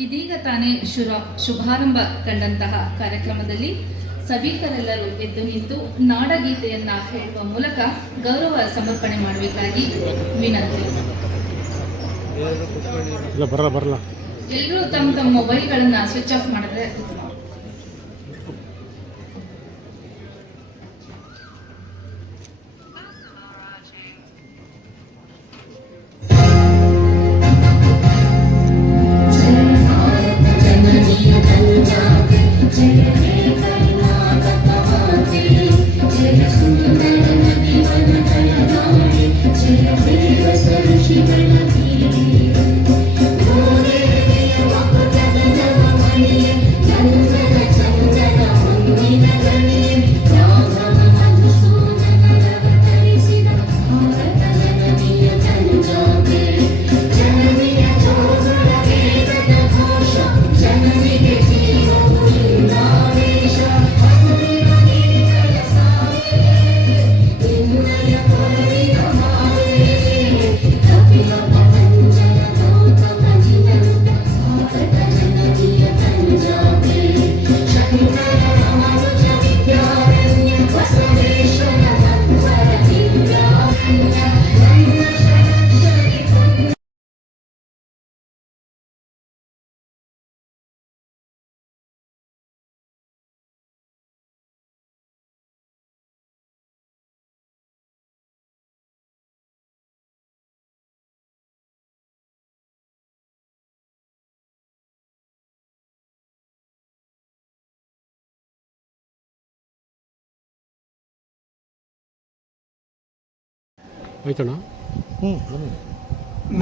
ಇದೀಗ ತಾನೇ ಶುಭಾರಂಭ ಕಂಡಂತಹ ಕಾರ್ಯಕ್ರಮದಲ್ಲಿ ಸಭಿಕರೆಲ್ಲರೂ ಎದ್ದು ನಿಂತು ನಾಡಗೀತೆಯನ್ನ ಹೇಳುವ ಮೂಲಕ ಗೌರವ ಸಮರ್ಪಣೆ ಮಾಡಬೇಕಾಗಿ ವಿನಂತಿ. ಎಲ್ಲರೂ ತಮ್ಮ ತಮ್ಮ ಮೊಬೈಲ್ಗಳನ್ನ ಸ್ವಿಚ್ ಆಫ್ ಮಾಡಿದ್ರೆ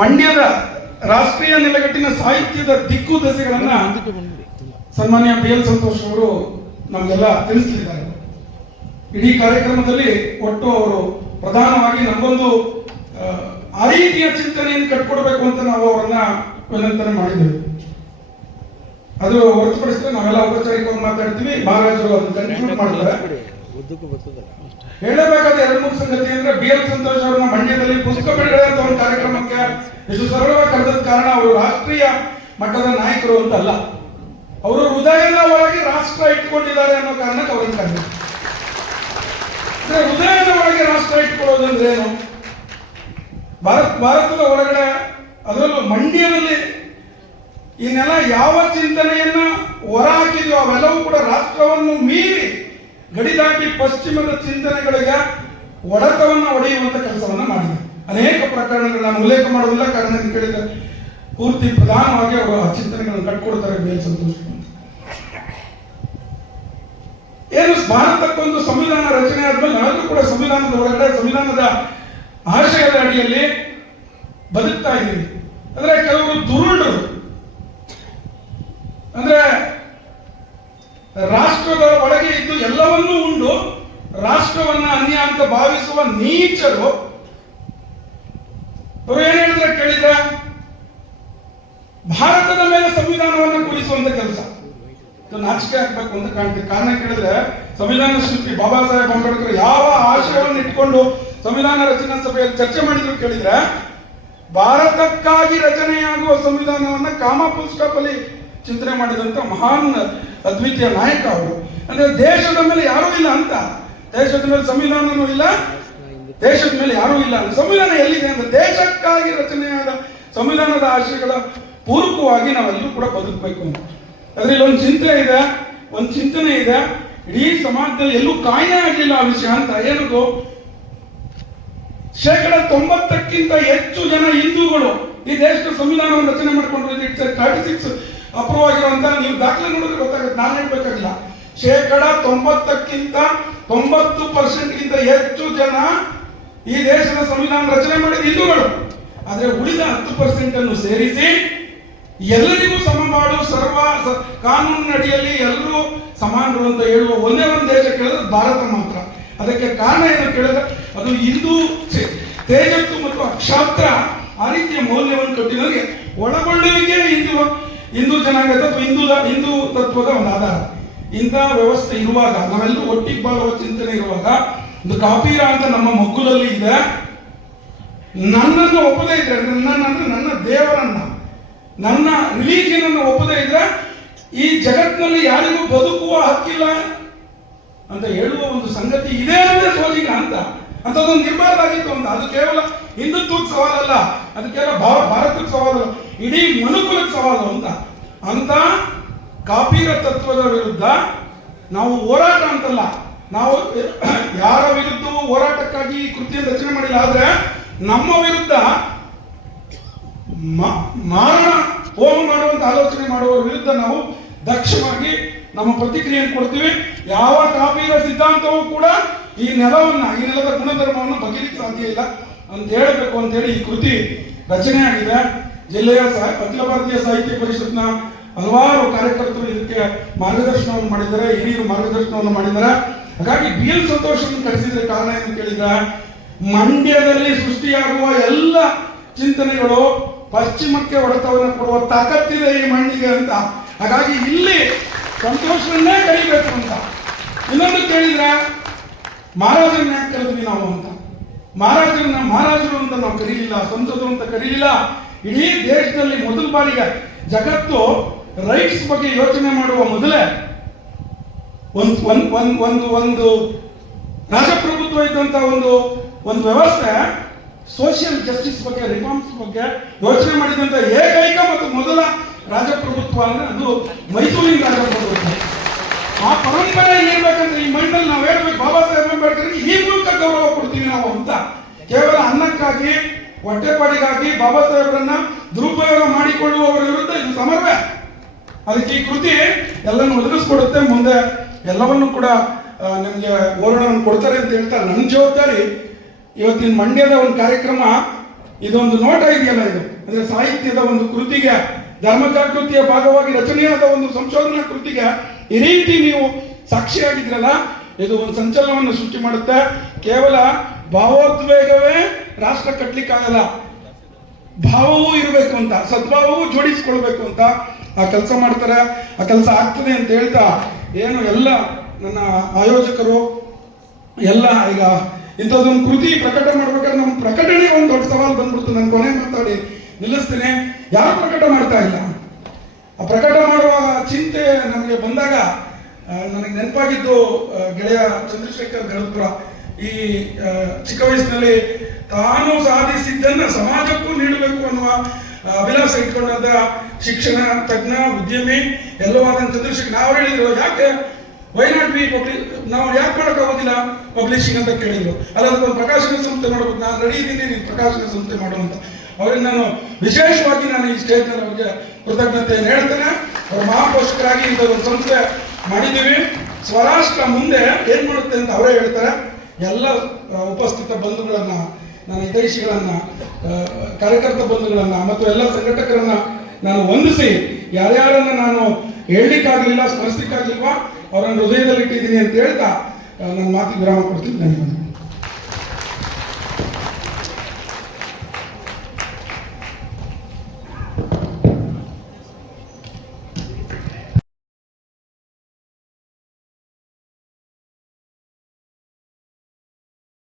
ಮಂಡ್ಯದ ರಾಷ್ಟ್ರೀಯ ನೆಲೆಗಟ್ಟಿನ ಸಾಹಿತ್ಯದ ದಿಕ್ಕು ದೆಸೆಗಳನ್ನ ಸನ್ಮಾನ್ಯ BL ಸಂತೋಷ್ ಅವರು ನಮಗೆಲ್ಲ ತಿಳಿಸಲಿದ್ದಾರೆ. ಇಡೀ ಕಾರ್ಯಕ್ರಮದಲ್ಲಿ ಒಟ್ಟು ಅವರು ಪ್ರಧಾನವಾಗಿ ನಮಗೊಂದು ಆ ರೀತಿಯ ಚಿಂತನೆಯನ್ನು ಕಟ್ಕೊಡ್ಬೇಕು ಅಂತ ನಾವು ಅವರನ್ನ ವಿನಂತನೆ ಮಾಡಿದ್ದೇವೆ. ಅದು ಹೊರತುಪಡಿಸಿದ್ರೆ ನಾವೆಲ್ಲ ಔಪಚಾರಿಕವಾಗಿ ಮಾತಾಡ್ತೀವಿ. ಮಹಾರಾಜರು ಅದನ್ನು ಕನ್ಕ್ಲೂಡ್ ಮಾಡ್ತಾರೆ. ಹೇಳಬೇಕಾದ 2-3 ಸಂಗತಿ ಅಂದ್ರೆ BL ಸಂತೋಷ್ ಅವರನ್ನ ಮಂಡ್ಯದಲ್ಲಿ ಪುಸ್ತಕ ಬಿಡುಗಡೆ ಅಂತ ಒಂದು ಕಾರ್ಯಕ್ರಮಕ್ಕೆ ಎಷ್ಟು ಸರಳವಾಗಿ ಕರೆದ ಕಾರಣ ಅವರು ರಾಷ್ಟ್ರೀಯ ಮಟ್ಟದ ನಾಯಕರು ಅಂತ ಅಲ್ಲ, ಅವರು ಹೃದಯದ ಒಳಗೆ ರಾಷ್ಟ್ರ ಇಟ್ಕೊಂಡಿದ್ದಾರೆ ಅನ್ನೋ ಕಾರಣಕ್ಕೆ ಅವರನ್ನು ಕರೆದ. ಹೃದಯದ ಒಳಗೆ ರಾಷ್ಟ್ರ ಇಟ್ಕೊಳ್ಳೋದಂದ್ರೆ ಏನು? ಭಾರತದ ಒಳಗಡೆ ಅದರಲ್ಲೂ ಮಂಡ್ಯದಲ್ಲಿ ಈ ನೆಲ ಯಾವ ಚಿಂತನೆಯನ್ನ ಹೊರ ಹಾಕಿದ್ಯೋ ಅವೆಲ್ಲವೂ ಕೂಡ ರಾಷ್ಟ್ರವನ್ನು ಮೀರಿ ಗಡಿದಾಟಿ ಪಶ್ಚಿಮದ ಚಿಂತನೆಗಳಿಗೆ ಒಡೆತವನ್ನು ಒಡೆಯುವಂತ ಕೆಲಸವನ್ನ ಮಾಡಿದೆ. ಅನೇಕ ಪ್ರಕರಣಗಳನ್ನ ನಾನು ಉಲ್ಲೇಖ ಮಾಡೋದಿಲ್ಲ, ಕಾರಣ ಕೇಳಿದ್ರೆ ಪೂರ್ತಿ ಪ್ರಧಾನವಾಗಿ ಅವರು ಆ ಚಿಂತನೆಗಳನ್ನು ಕಟ್ಕೊಡ್ತಾರೆ BL ಸಂತೋಷ್. ಏನು ಭಾರತಕ್ಕೊಂದು ಸಂವಿಧಾನ ರಚನೆ ಆದ್ಮೇಲೆ ನಾವೆಲ್ಲರೂ ಕೂಡ ಸಂವಿಧಾನದ ಒಳಗಡೆ ಸಂವಿಧಾನದ ಆಶಯದ ಅಡಿಯಲ್ಲಿ ಬದುಕ್ತಾ ಇದ್ದೀವಿ. ಅಂದ್ರೆ ಕೆಲವರು ದುರುಳರು, ಅಂದ್ರೆ ರಾಷ್ಟ್ರದ ಒಳಗೆ ಇದ್ದು ಎಲ್ಲವನ್ನೂ ಉಂಡು ರಾಷ್ಟ್ರವನ್ನ ಅನ್ಯ ಅಂತ ಭಾವಿಸುವ ನೀಚರು ಅವರು ಏನ್ ಹೇಳಿದ್ರೆ ಕೇಳಿದ್ರೆ ಭಾರತದ ಮೇಲೆ ಸಂವಿಧಾನವನ್ನು ಕೂಡಿಸುವಂತ ಕೆಲಸ. ನಾಚಿಕೆ ಆಗ್ಬೇಕು ಅಂತ ಕಾಣ್ತೀವಿ. ಕಾರಣ ಕೇಳಿದ್ರೆ ಸಂವಿಧಾನ ಶಿಲ್ಪಿ ಬಾಬಾ ಸಾಹೇಬ್ ಅಂಬೇಡ್ಕರ್ ಯಾವ ಆಶಯವನ್ನು ಇಟ್ಕೊಂಡು ಸಂವಿಧಾನ ರಚನಾ ಸಭೆಯಲ್ಲಿ ಚರ್ಚೆ ಮಾಡಿದ್ರು ಕೇಳಿದ್ರೆ ಭಾರತಕ್ಕಾಗಿ ರಚನೆಯಾಗುವ ಸಂವಿಧಾನವನ್ನ ಕಾಮ ಫುಲ್ ಸ್ಟಾಪ್ ಅಲ್ಲಿ ಚಿಂತನೆ ಮಾಡಿದಂತ ಮಹಾನ್ ಅದ್ವಿತೀಯ ನಾಯಕ ಅವರು. ಅಂದ್ರೆ ದೇಶದ ಮೇಲೆ ಯಾರೂ ಇಲ್ಲ ಅಂತ, ದೇಶದ ಮೇಲೆ ಸಂವಿಧಾನನೂ ಇಲ್ಲ, ದೇಶದ ಮೇಲೆ ಯಾರೂ ಇಲ್ಲ. ಸಂವಿಧಾನ ಎಲ್ಲಿದೆ ಅಂದ್ರೆ ದೇಶಕ್ಕಾಗಿ ರಚನೆಯಾದ ಸಂವಿಧಾನದ ಆಶಯಗಳ ಪೂರಕವಾಗಿ ನಾವೆಲ್ಲರೂ ಕೂಡ ಬದುಕಬೇಕು ಅಂತ. ಅದ್ರಲ್ಲಿ ಒಂದು ಚಿಂತೆ ಇದೆ, ಒಂದು ಚಿಂತನೆ ಇದೆ. ಇಡೀ ಸಮಾಜದಲ್ಲಿ ಎಲ್ಲೂ ಕಾಯನೇ ಆಗಲಿಲ್ಲ ಆ ವಿಷಯ ಅಂತ. ಏನದು? 90% ಹೆಚ್ಚು ಜನ ಹಿಂದೂಗಳು ಈ ದೇಶದ ಸಂವಿಧಾನವನ್ನು ರಚನೆ ಮಾಡಿಕೊಂಡು 36 ಅಪ್ರೂವ್ ಆಗಿರುವಂತ ನೀವು ದಾಖಲೆ ನೋಡಿದ್ರೆ ಗೊತ್ತಾಗುತ್ತೆ, ನಾನು ಹೇಳ್ಬೇಕಾಗಿಲ್ಲ. 90% ಹೆಚ್ಚು ಜನ ಈ ದೇಶದ ಸಂವಿಧಾನ ರಚನೆ ಮಾಡಿದ ಹಿಂದೂಗಳು. ಆದ್ರೆ ಉಳಿದ 10% ಅನ್ನು ಸೇರಿಸಿ ಎಲ್ಲರಿಗೂ ಸಮಬಾಳು ಸರ್ವ ಕಾನೂನಿನ ಅಡಿಯಲ್ಲಿ ಎಲ್ಲರೂ ಸಮಾನರು ಅಂತ ಹೇಳುವ ಒಂದೇ ಒಂದು ದೇಶ ಕೇಳಿದ್ರೆ ಭಾರತ ಮಾತ್ರ. ಅದಕ್ಕೆ ಕಾರಣ ಏನು ಕೇಳಿದ್ರೆ ಅದು ಹಿಂದೂ ತೇಜಸ್ಸು ಮತ್ತು ಅಕ್ಷಾತ್ರ ಆ ರೀತಿಯ ಮೌಲ್ಯವನ್ನು ಕಟ್ಟಿದವರಿಗೆ ಒಳಗೊಳ್ಳುವಿಕೆ ಹಿಂದೂ ಜನಾಂಗದ ಹಿಂದೂ ತತ್ವದ ಒಂದು ಆಧಾರ. ಇಂಥ ವ್ಯವಸ್ಥೆ ಇರುವಾಗ, ನಾವೆಲ್ಲರೂ ಒಟ್ಟಿಗೆ ಬಾಳುವ ಚಿಂತನೆ ಇರುವಾಗ, ಒಂದು ಕಾಪೀರ ಅಂತ ನಮ್ಮ ಮಗ್ಗುಲಲ್ಲಿ ಇದೆ. ನನ್ನನ್ನು ಒಪ್ಪದೇ ಇದ್ರೆ, ನನ್ನ ದೇವರನ್ನ, ನನ್ನ ರಿಲೀಜಿಯನ್ ಅನ್ನು ಒಪ್ಪದೇ ಈ ಜಗತ್ತಿನಲ್ಲಿ ಯಾರಿಗೂ ಬದುಕುವ ಹಕ್ಕಿಲ್ಲ ಅಂತ ಹೇಳುವ ಒಂದು ಸಂಗತಿ ಇದೆ ಅನ್ನೋದೇ ಸೋಜಿಗ ಅಂತದೊಂದು ನಿರ್ಮಾಣವಾಗಿತ್ತು ಅಂತ. ಅದು ಕೇವಲ ಹಿಂದುತ್ವಕ್ಕೆ ಸವಾಲಲ್ಲ, ಅದು ಕೇವಲ ಭಾರತಕ್ಕೆ ಸವಾಲಲ್ಲ, ಇಡೀ ಮನುಕುಲಕ್ಕೆ ಸವಾಲು ಅಂತ ಕಾಪೀರ ತತ್ವದ ವಿರುದ್ಧ ನಾವು ಹೋರಾಟ ಅಂತಲ್ಲ, ನಾವು ಯಾರ ವಿರುದ್ಧವೂ ಹೋರಾಟಕ್ಕಾಗಿ ಈ ಕೃತಿಯನ್ನು ರಚನೆ ಮಾಡಿಲ್ಲ. ಆದ್ರೆ ನಮ್ಮ ವಿರುದ್ಧ ಮಾರಣ ಹೋಮ ಮಾಡುವಂತ ಆಲೋಚನೆ ಮಾಡುವವರ ವಿರುದ್ಧ ನಾವು ದಕ್ಷವಾಗಿ ನಮ್ಮ ಪ್ರತಿಕ್ರಿಯೆಯನ್ನು ಕೊಡ್ತೀವಿ. ಯಾವ ಕಾಪೀರ ಸಿದ್ಧಾಂತವೂ ಕೂಡ ಈ ನೆಲದ ಗುಣಧರ್ಮವನ್ನು ಬಗೆಯಲಿಕ್ಕೆ ಸಾಧ್ಯ ಇಲ್ಲ ಅಂತ ಹೇಳಬೇಕು ಅಂತೇಳಿ ಈ ಕೃತಿ ರಚನೆ ಆಗಿದೆ. ಜಿಲ್ಲೆಯ ಅಖಿಲ ಭಾರತೀಯ ಸಾಹಿತ್ಯ ಪರಿಷತ್ನ ಹಲವಾರು ಕಾರ್ಯಕರ್ತರು ಇದಕ್ಕೆ ಮಾರ್ಗದರ್ಶನವನ್ನು ಮಾಡಿದ್ದಾರೆ, ಹಿರಿಯರು ಮಾರ್ಗದರ್ಶನವನ್ನು ಮಾಡಿದ್ದಾರೆ. ಹಾಗಾಗಿ BL ಸಂತೋಷವನ್ನು ಕರೆಸಿದ್ರೆ ಕಾರಣ ಏನು ಕೇಳಿದ್ರೆ, ಮಂಡ್ಯದಲ್ಲಿ ಸೃಷ್ಟಿಯಾಗುವ ಎಲ್ಲ ಚಿಂತನೆಗಳು ಪಶ್ಚಿಮಕ್ಕೆ ಹೊಡೆತವನ್ನು ಕೊಡುವ ತಾಕತ್ತಿದೆ ಈ ಮಣ್ಣಿಗೆ ಅಂತ. ಹಾಗಾಗಿ ಇಲ್ಲಿ ಸಂತೋಷವನ್ನೇ ಕರಿಬೇಕು ಅಂತ. ಇನ್ನೊಂದು ಕೇಳಿದ್ರೆ, ಮಹಾರಾಜರನ್ನ ಯಾಕೆ ಕರೆದ್ವಿ ನಾವು ಅಂತ. ಮಹಾರಾಜರು ಅಂತ ನಾವು ಕರೀಲಿಲ್ಲ, ಸಂಸದರು ಅಂತ ಕರೀಲಿಲ್ಲ. ಇಡೀ ದೇಶದಲ್ಲಿ ಮೊದಲ ಬಾರಿಗೆ ಜಗತ್ತು ರೈಟ್ಸ್ ಬಗ್ಗೆ ಯೋಚನೆ ಮಾಡುವ ಮೊದಲೇ ಒಂದು ರಾಜಪ್ರಭುತ್ವ ಇದ್ದಂತ ಒಂದು ವ್ಯವಸ್ಥೆ ಸೋಷಿಯಲ್ ಜಸ್ಟಿಸ್ ಬಗ್ಗೆ, ರಿಫಾರ್ಮ್ಸ್ ಬಗ್ಗೆ ಯೋಚನೆ ಮಾಡಿದಂತ ಏಕೈಕ ಮತ್ತು ಮೊದಲ ರಾಜಪ್ರಭುತ್ವ ಅಂದ್ರೆ ಅದು ಮೈಸೂರಿನ ರಾಜಪ್ರಭುತ್ವ. ಆ ಪರಂಪರೆ ಏನ್ಬೇಕಂದ್ರೆ ಈ ಮಣ್ಣಲ್ಲಿ ನಾವು ಹೇಳ್ಬೇಕು, ಬಾಬಾ ಸಾಹೇಬ್ ಅಂಬೇಡ್ಕರ್ ಈ ಮೂಲಕ ಗೌರವ ಕೊಡ್ತೀವಿ ನಾವು ಅಂತ. ಕೇವಲ ಅನ್ನಕ್ಕಾಗಿ ಹೊಟ್ಟೆಪಾಡಿಗಾಗಿ ಬಾಬಾ ಸಾಹೇಬರನ್ನ ದುರುಪಯೋಗ ಮಾಡಿಕೊಳ್ಳುವವರ ವಿರುದ್ಧ ಇದು ಸಮರವೇ. ಅದಕ್ಕೆ ಈ ಕೃತಿ ಎಲ್ಲವನ್ನು ಒದಗಿಸ್ಕೊಡುತ್ತೆ. ಮುಂದೆ ಎಲ್ಲವನ್ನು ಕೂಡ ನಿಮಗೆ ವಿವರಣೆಯನ್ನು ಕೊಡ್ತಾರೆ ಅಂತ ಹೇಳ್ತಾರೆ. ನನ್ನ ಜವಾಬ್ದಾರಿ ಇವತ್ತಿನ ಮಂಡ್ಯದ ಒಂದು ಕಾರ್ಯಕ್ರಮ, ಇದೊಂದು ನೋಟ ಇದೆಯಲ್ಲ, ಇದು ಅಂದ್ರೆ ಸಾಹಿತ್ಯದ ಒಂದು ಕೃತಿಗೆ, ಧರ್ಮ ಜಾಗೃತಿಯ ಭಾಗವಾಗಿ ರಚನೆಯಾದ ಒಂದು ಸಂಶೋಧನಾ ಕೃತಿಗೆ ಈ ರೀತಿ ನೀವು ಸಾಕ್ಷಿಯಾಗಿದ್ರಲ್ಲ, ಇದು ಒಂದು ಸಂಚಲನವನ್ನು ಸೃಷ್ಟಿ ಮಾಡುತ್ತೆ. ಕೇವಲ ಭಾವೋದ್ವೇಗವೇ ರಾಷ್ಟ್ರ ಕಟ್ಟಲಿಕ್ಕಾಗಲ್ಲ, ಭಾವವೂ ಇರಬೇಕು ಅಂತ, ಸದ್ಭಾವವೂ ಜೋಡಿಸಿಕೊಳ್ಬೇಕು ಅಂತ ಆ ಕೆಲಸ ಮಾಡ್ತಾರೆ. ಆ ಕೆಲಸ ಆಗ್ತದೆ ಅಂತ ಹೇಳ್ತಾ ಏನು ಎಲ್ಲ ನನ್ನ ಆಯೋಜಕರು ಎಲ್ಲ ಈಗ ಇಂಥದ್ದೊಂದು ಕೃತಿ ಪ್ರಕಟ ಮಾಡ್ಬೇಕಾದ್ರೆ ನಮ್ಮ ಪ್ರಕಟಣೆ ಒಂದು ದೊಡ್ಡ ಸವಾಲು ಬಂದ್ಬಿಡ್ತು. ನಾನು ಕೊನೆ ಮಾತಾಡಿ ನಿಲ್ಲಿಸ್ತೇನೆ. ಯಾರು ಪ್ರಕಟ ಮಾಡ್ತಾ ಇಲ್ಲ. ಆ ಪ್ರಕಟ ಮಾಡುವ ಚಿಂತೆ ನಮಗೆ ಬಂದಾಗ ನನಗೆ ನೆನಪಾಗಿದ್ದು ಗೆಳೆಯ ಚಂದ್ರಶೇಖರ್ ಗರುಡ್ಪುರ. ಈ ಚಿಕ್ಕ ವಯಸ್ಸಿನಲ್ಲಿ ತಾನು ಸಾಧಿಸಿದ್ದನ್ನ ಸಮಾಜಕ್ಕೂ ನೀಡಬೇಕು ಅನ್ನುವ ಅಭಿಲಾಷ ಇಟ್ಕೊಂಡಂತ ಶಿಕ್ಷಣ ತಜ್ಞ, ಉದ್ಯಮಿ ಎಲ್ಲವಾದ ಚಂದ್ರಶೇಖರ್ ನಾವು ಹೇಳಿದ್ರು, ಯಾಕೆ ವೈ ನಾಟ್ ಬಿ ನಾವು ಯಾಕೆ ಮಾಡೋಕ್ಕಾಗೋದಿಲ್ಲ ಪಬ್ಲಿಷಿಂಗ್ ಅಂತ ಕೇಳಿದ್ರು. ಅಲ್ಲ, ಅದಕ್ಕೊಂದು ಪ್ರಕಾಶನ ಸಂಸ್ಥೆ ಮಾಡಬೇಕು, ನಾನು ರೆಡಿ ಇದ್ದೀನಿ, ನೀನು ಪ್ರಕಾಶನ ಸಂಸ್ಥೆ ಮಾಡುವಂತ. ಅವ್ರಿಗೆ ನಾನು ವಿಶೇಷವಾಗಿ ಈ ಸ್ಟೇಜ್ನಲ್ಲಿ ಅವ್ರಿಗೆ ಕೃತಜ್ಞತೆಯನ್ನು ಹೇಳ್ತೇನೆ. ಅವ್ರ ಮಹಾಪೋಷಕರಾಗಿ ಇಂಥದ್ದೊಂದು ಸಂಸ್ಥೆ ಮಾಡಿದ್ದೀವಿ. ಸ್ವರಾಷ್ಟ್ರ ಮುಂದೆ ಏನ್ ಮಾಡುತ್ತೆ ಅಂತ ಅವರೇ ಹೇಳ್ತಾರೆ. ಎಲ್ಲ ಉಪಸ್ಥಿತ ಬಂಧುಗಳನ್ನ, ನನ್ನ ಹಿತೈಷಿಗಳನ್ನ, ಕಾರ್ಯಕರ್ತ ಬಂಧುಗಳನ್ನ ಮತ್ತು ಎಲ್ಲ ಸಂಘಟಕರನ್ನ ನಾನು ವಂದಿಸಿ, ಯಾರ್ಯಾರನ್ನ ನಾನು ಹೇಳಲಿಕ್ಕಾಗಲಿಲ್ಲ, ಸ್ಮರಿಸಲಿಕ್ಕಾಗಲಿಲ್ವಾ ಅವರನ್ನು ಹೃದಯದಲ್ಲಿ ಇಟ್ಟಿದ್ದೀನಿ ಅಂತ ಹೇಳ್ತಾ ನನ್ನ ಮಾತಿಗೆ ವಿರಾಮ ಕೊಡ್ತೀನಿ. ಧನ್ಯವಾದ.